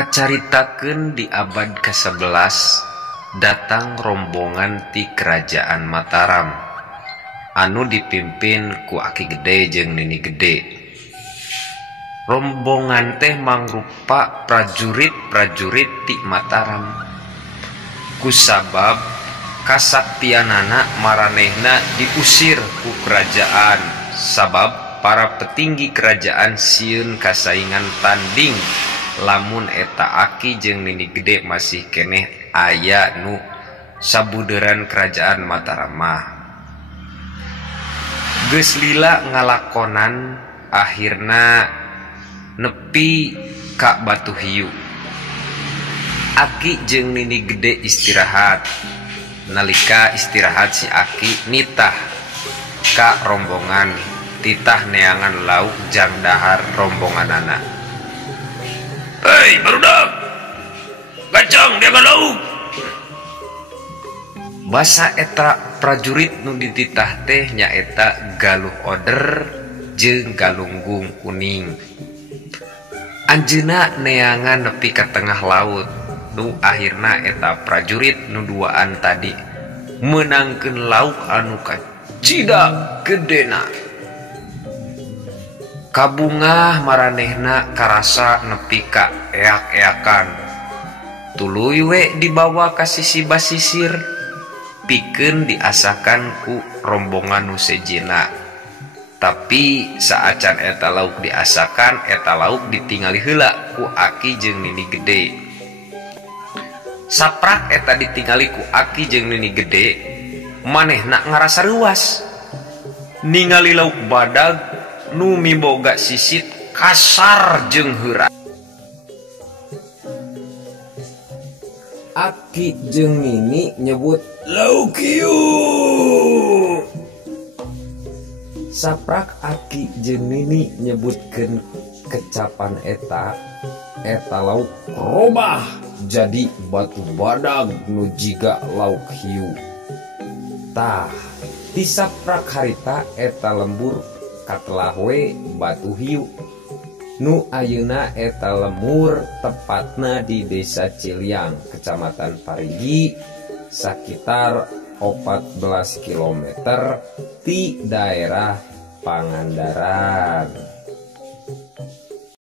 Kacaritakeun di abad ke-11 datang rombongan ti kerajaan Mataram anu dipimpin ku Aki Gede jeung Nini Gede. Rombongan teh mangrupa prajurit-prajurit ti Mataram. Kusabab kasaktianana maranehna diusir ku kerajaan, sabab para petinggi kerajaan sieun kasaingan tanding lamun eta Aki jeung Nini Gede masih keneh aya nu sabuderan kerajaan Mataram mah. Geus lila ngalakonan akhirna nepi ka Batu Hiu. Aki jeung Nini Gede istirahat. Nalika istirahat si Aki nitah ka rombongan titah neangan lauk jang dahar rombonganana. "Hei barudak, gacang neangan lauk." Basa eta prajurit nu dititah teh nyaeta Galuh Oder jeung Galunggung Kuning. Anjeunna neangan nepi ka tengah laut. Nu akhirna eta prajurit nu duaan tadi menangkeun lauk anu kacida gedena. Kabungah maranehna karasa nepi ka eak-eakan. Tuluy we dibawa ka sisi basisir pikeun diasakan ku rombongan nu sejina. Tapi saacan eta lauk diasakan, eta lauk ditingali heula ku Aki jeung Nini Gede. Saprak eta ditingali ku Aki jeung Nini Gede, manehna ngarasa reuas. Ningali lauk badag nu miboga sisit kasar jeung heura. Aki jeung Nini nyebut lauk hiu. Saprak Aki jeung Nini nyebutkeun kecapan eta lauk robah jadi batu badag nu jiga lauk hiu. Tah ti saprak harita eta lembur katelah we Batu Hiu nu ayeuna eta lemur tepatna di Desa Ciliang, Kecamatan Parigi, sakitar 14 km ti daerah Pangandaran.